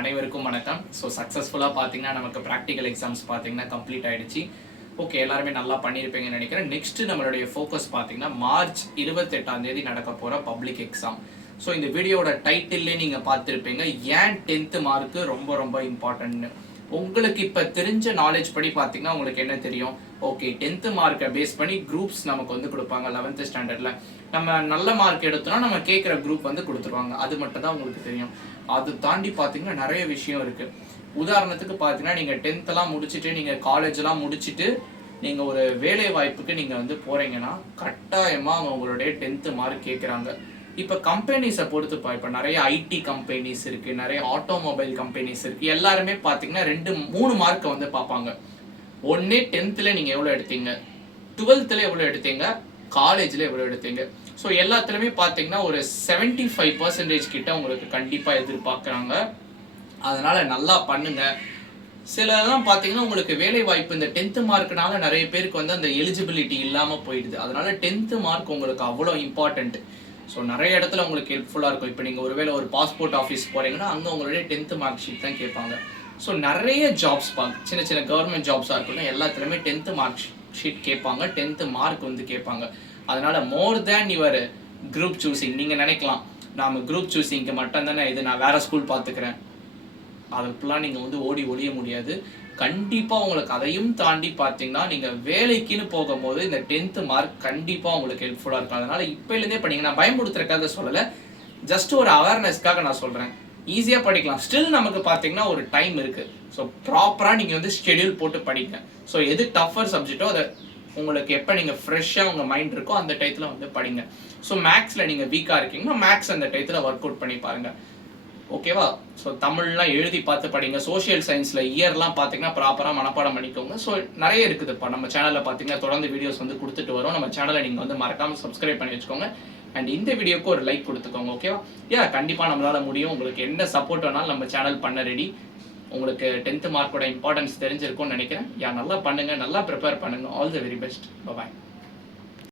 அனைவருக்கும் வணக்கம். ஸோ சக்ஸஸ்ஃபுல்லாக பார்த்தீங்கன்னா நமக்கு ப்ராக்டிக்கல் எக்ஸாம்ஸ் பார்த்தீங்கன்னா கம்ப்ளீட் ஆகிடுச்சு. ஓகே, எல்லாருமே நல்லா பண்ணியிருப்பீங்கன்னு நினைக்கிறேன். நெக்ஸ்ட் நம்மளுடைய ஃபோக்கஸ் பார்த்தீங்கன்னா மார்ச் 28 நடக்க போகிற பப்ளிக் எக்ஸாம். ஸோ இந்த வீடியோட டைட்டில்லே நீங்கள் பார்த்துருப்பீங்க, ஏன் 10th மார்க்கு ரொம்ப ரொம்ப இம்பார்ட்டன்ட்னு. உங்களுக்கு இப்போ தெரிஞ்ச நாலேஜ் படி பார்த்தீங்கன்னா உங்களுக்கு என்ன தெரியும்? ஓகே, 10th மார்க்கை பேஸ் பண்ணி குரூப்ஸ் நமக்கு வந்து கொடுப்பாங்க. 11th ஸ்டாண்டர்டில் நம்ம நல்ல மார்க் எடுத்தோம்னா நம்ம கேட்குற குரூப் வந்து கொடுத்துருவாங்க. அது மட்டும் தான் உங்களுக்கு தெரியும். அது தாண்டி பார்த்தீங்கன்னா நிறைய விஷயம் இருக்குது. உதாரணத்துக்கு பார்த்தீங்கன்னா நீங்கள் 10th முடிச்சுட்டு நீங்கள் காலேஜெலாம் முடிச்சுட்டு நீங்கள் ஒரு வேலை வாய்ப்புக்கு நீங்கள் வந்து போகிறீங்கன்னா கட்டாயமாக அவங்க உங்களுடைய 10th மார்க் கேட்குறாங்க. இப்போ கம்பெனிஸை பொறுத்துப்பா, இப்போ நிறைய ஐடி கம்பெனிஸ் இருக்குது, நிறைய ஆட்டோமொபைல் கம்பெனிஸ் இருக்குது. எல்லாருமே பார்த்தீங்கன்னா 2-3 மார்க்கை வந்து பார்ப்பாங்க. ஒன்னே 10th நீங்கள் எவ்வளோ எடுத்தீங்க, 12th எவ்வளோ எடுத்தீங்க, காலேஜில் எவ்வளோ எடுத்தீங்க. ஸோ எல்லாத்துலேயுமே பார்த்தீங்கன்னா ஒரு 75% கிட்ட உங்களுக்கு கண்டிப்பாக எதிர்பார்க்குறாங்க. அதனால் நல்லா பண்ணுங்கள். சிலலாம் பார்த்தீங்கன்னா உங்களுக்கு வேலை வாய்ப்பு இந்த 10th மார்க்குனால நிறைய பேருக்கு வந்து அந்த எலிஜிபிலிட்டி இல்லாமல் போயிடுது. அதனால் 10th மார்க் உங்களுக்கு அவ்வளோ இம்பார்ட்டண்ட். ஸோ நிறைய இடத்துல உங்களுக்கு ஹெல்ப்ஃபுல்லாக இருக்கும். இப்போ நீங்கள் ஒருவேளை ஒரு பாஸ்போர்ட் ஆஃபீஸ் போகிறீங்கன்னா அங்கே உங்களுடைய 10th மார்க் ஷீட் தான் கேட்பாங்க. ஸோ நிறைய ஜாப்ஸ் சின்ன சின்ன கவர்மெண்ட் ஜாப்ஸாக இருக்கட்டும், எல்லாத்துலேயுமே 10th மார்க் ஷீட் கேட்பாங்க, 10th மார்க் வந்து கேட்பாங்க. அதனால் மோர் தேன் யுவர் குரூப் சூஸிங். நீங்கள் நினைக்கலாம் நாம் குரூப் சூஸிங்க்கு மட்டும் தானே இது, நான் வேறு ஸ்கூல் பார்த்துக்கிறேன், அதுக்கெல்லாம் நீங்கள் வந்து ஓடி ஒழிய முடியாது. கண்டிப்பாக உங்களுக்கு அதையும் தாண்டி பார்த்தீங்கன்னா நீங்கள் வேலைக்குன்னு போகும்போது இந்த 10th மார்க் கண்டிப்பாக உங்களுக்கு ஹெல்ப்ஃபுல்லாக இருக்கும். அதனால் இப்போலேருந்தே படிங்க. நான் பயமுடுத்துறதுக்காக சொல்லலை, ஜஸ்ட் ஒரு அவேர்னஸ்க்காக நான் சொல்கிறேன். ஈஸியாக படிக்கலாம். ஸ்டில் நமக்கு பார்த்தீங்கன்னா ஒரு டைம் இருக்குது. ஸோ ப்ராப்பராக நீங்கள் வந்து ஷெடியூல் போட்டு படிங்க. ஸோ எது டஃபர் சப்ஜெக்டோ அதை உங்களுக்கு எப்போ நீங்கள் ஃப்ரெஷ்ஷாக உங்கள் மைண்ட் இருக்கோ அந்த டயத்தில் வந்து படிங்க. ஸோ மேக்ஸில் நீங்கள் வீக்காக இருக்கீங்கன்னா மேக்ஸ் அந்த டயத்தில் ஒர்க் அவுட் பண்ணி பாருங்கள். ஓகேவா? ஸோ தமிழ்லாம் எழுதி பார்த்து படிங்க. சோஷியல் சயின்ஸில் இயர்லாம் பார்த்தீங்கன்னா ப்ராப்பராக மனப்பாடம் பண்ணிக்கோங்க. ஸோ நிறைய இருக்குது. இப்போ நம்ம சேனலில் பார்த்தீங்கன்னா தொடர்ந்து வீடியோஸ் வந்து கொடுத்துட்டு வரோம். நம்ம சேனலை நீங்கள் வந்து மறக்காமல் சப்ஸ்கிரைப் பண்ணி வச்சுக்கோங்க. அண்ட் இந்த வீடியோக்கு ஒரு லைக் கொடுத்துக்கோங்க. ஓகேவா? கண்டிப்பாக நம்மளால் முடியும். உங்களுக்கு என்ன சப்போர்ட் வேணாலும் நம்ம சேனல் பண்ண ரெடி. உங்களுக்கு 10th மார்க்கோட இம்பார்ட்டன்ஸ் தெரிஞ்சிருக்கும்னு நினைக்கிறேன். நல்லா பண்ணுங்கள், நல்லா ப்ரிப்பேர் பண்ணுங்கள். All the very best. Bye.